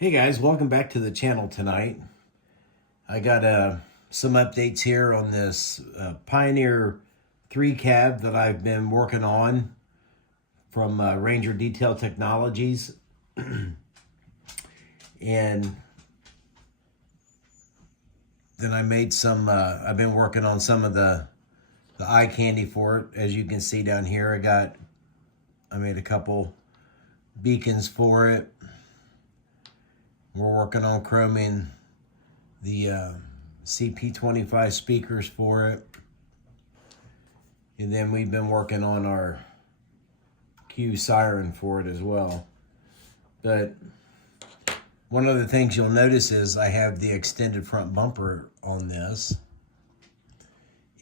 Hey guys, welcome back to the channel tonight. I got some updates here on this Pioneer 3 cab that I've been working on from Ranger Detail Technologies. And then I made some, I've been working on some of the eye candy for it. As you can see down here, I made a couple beacons for it. We're working on chroming the CP25 speakers for it. And then we've been working on our Q siren for it as well. But one of the things you'll notice is I have the extended front bumper on this.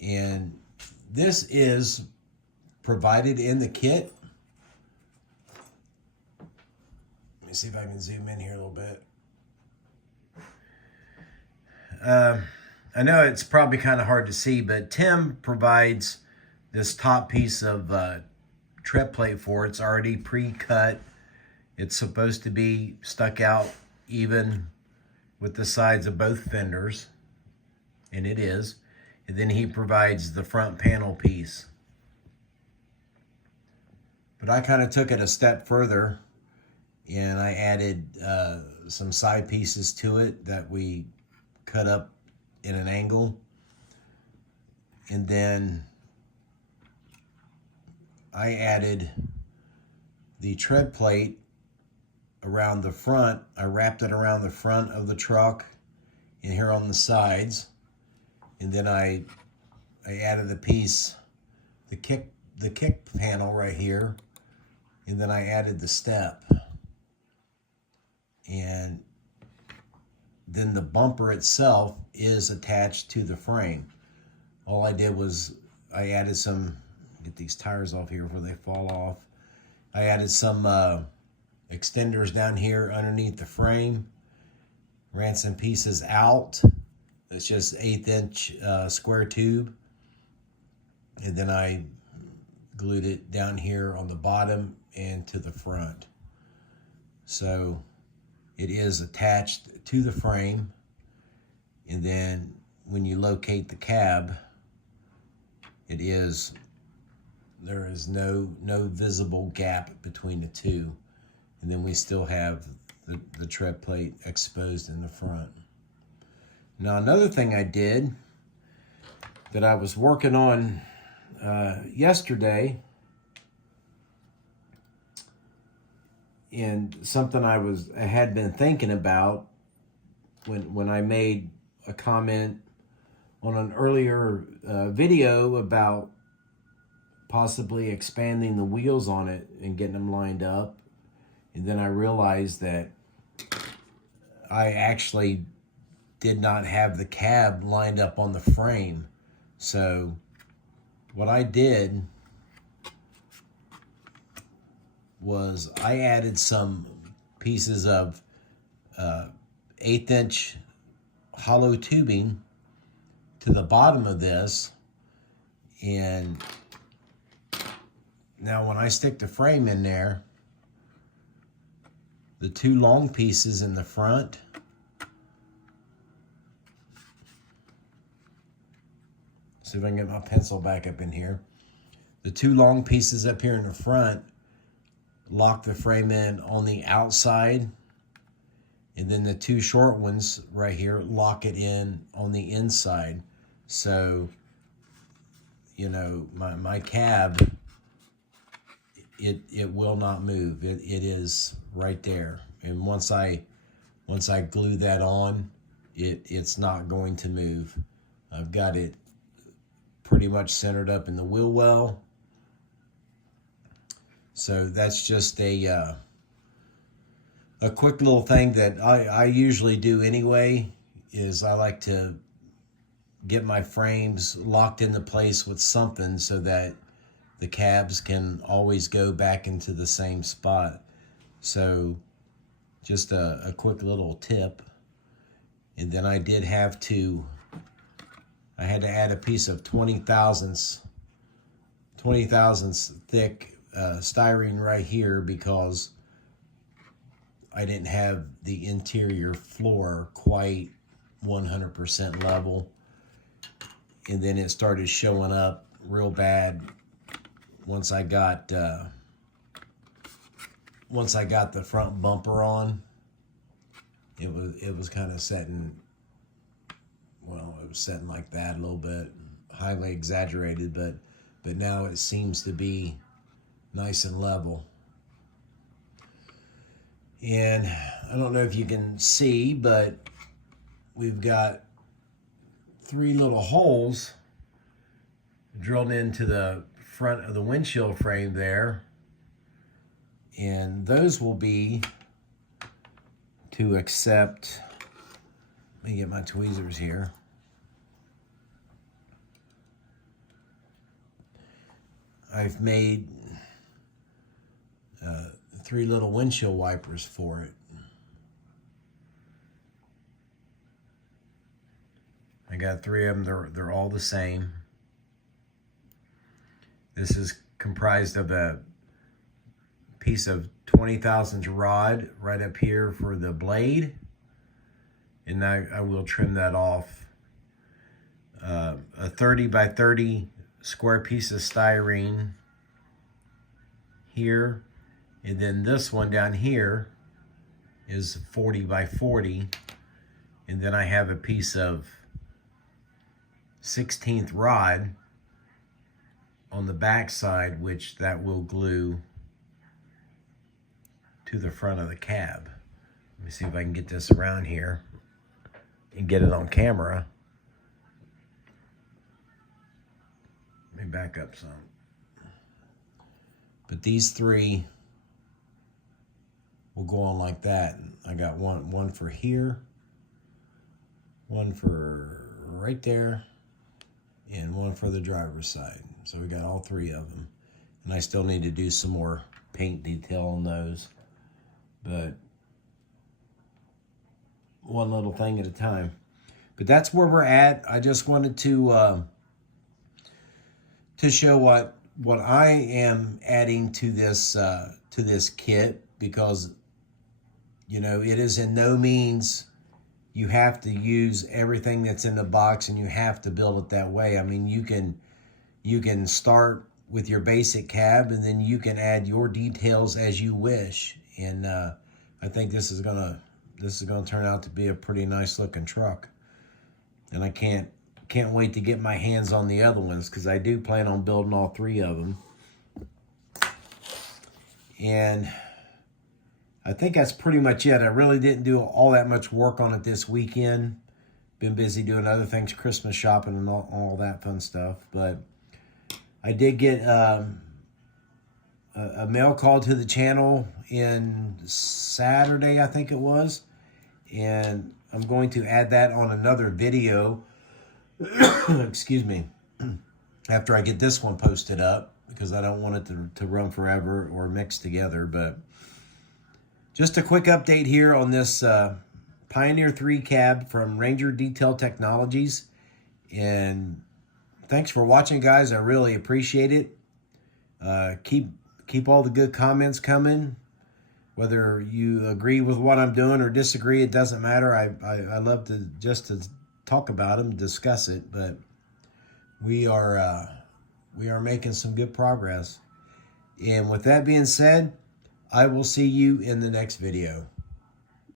And this is provided in the kit. Let me see if I can zoom in here a little bit. I know it's probably kind of hard to see, but Tim provides this top piece of tread plate for it. It's already pre-cut. It's supposed to be stuck out even with the sides of both fenders, and it is. And then he provides the front panel piece. But I kind of took it a step further, and I added some side pieces to it that we cut up in an angle. And then I added the tread plate around the front. I wrapped it around the front of the truck and here on the sides. And then I added the piece, the kick panel right here. And then I added the step. And then the bumper itself is attached to the frame. All I did was I added some, get these tires off here before they fall off. I added some extenders down here underneath the frame. Ran some pieces out. It's just 1/8 inch square tube. And then I glued it down here on the bottom and to the front. So it is attached to the frame, and then when you locate the cab, there is no visible gap between the two, and then we still have the tread plate exposed in the front. Now another thing I did that I was working on yesterday, and something I had been thinking about when I made a comment on an earlier video about possibly expanding the wheels on it and getting them lined up. And then I realized that I actually did not have the cab lined up on the frame. So what I did was I added some pieces of 1/8 inch hollow tubing to the bottom of this. And now when I stick the frame in there, the two long pieces in the front see if I can get my pencil back up in here. The two long pieces up here in the front lock the frame in on the outside, and then the two short ones right here lock it in on the inside. So, you know, my cab, it will not move. It is right there. And once I glue that on, it's not going to move. I've got it pretty much centered up in the wheel well. So that's just a quick little thing that I usually do anyway, is I like to get my frames locked into place with something so that the cabs can always go back into the same spot. So just a quick little tip. And then I had to add a piece of 20 thousandths thick styrene right here, because I didn't have the interior floor quite 100% level. And then it started showing up real bad once I got the front bumper on. It was kind of setting, well, it was setting like that a little bit, highly exaggerated, but now it seems to be nice and level. And I don't know if you can see, but we've got 3 little holes drilled into the front of the windshield frame there. And those will be to accept, let me get my tweezers here. I've made 3 little windshield wipers for it. I got 3 of them. They're all the same. This is comprised of a piece of 20 thousandths rod right up here for the blade, and I will trim that off. A 30 by 30 square piece of styrene here, and then this one down here is 40 by 40, and then I have a piece of 16th rod on the back side, which that will glue to the front of the cab. Let me see if I can get this around here and get it on camera. Let me back up some. But these 3 will go on like that. I got one for here, one for right there, and one for the driver's side. So we got all 3 of them. And I still need to do some more paint detail on those. But one little thing at a time. But that's where we're at. I just wanted to show what I am adding to this kit, because you know, it is in no means you have to use everything that's in the box and you have to build it that way. I mean, you can start with your basic cab, and then you can add your details as you wish. And I think this is gonna turn out to be a pretty nice looking truck. And I can't wait to get my hands on the other ones, because I do plan on building all 3 of them. And I think that's pretty much it. I really didn't do all that much work on it this weekend. Been busy doing other things, Christmas shopping and all that fun stuff. But I did get a mail call to the channel in Saturday, I think it was. And I'm going to add that on another video. Excuse me. After I get this one posted up, because I don't want it to run forever or mix together. But just a quick update here on this Pioneer 3 cab from Ranger Detail Technologies. And thanks for watching, guys. I really appreciate it. Keep all the good comments coming. Whether you agree with what I'm doing or disagree, it doesn't matter. I love to talk about them, discuss it. But we are making some good progress. And with that being said, I will see you in the next video.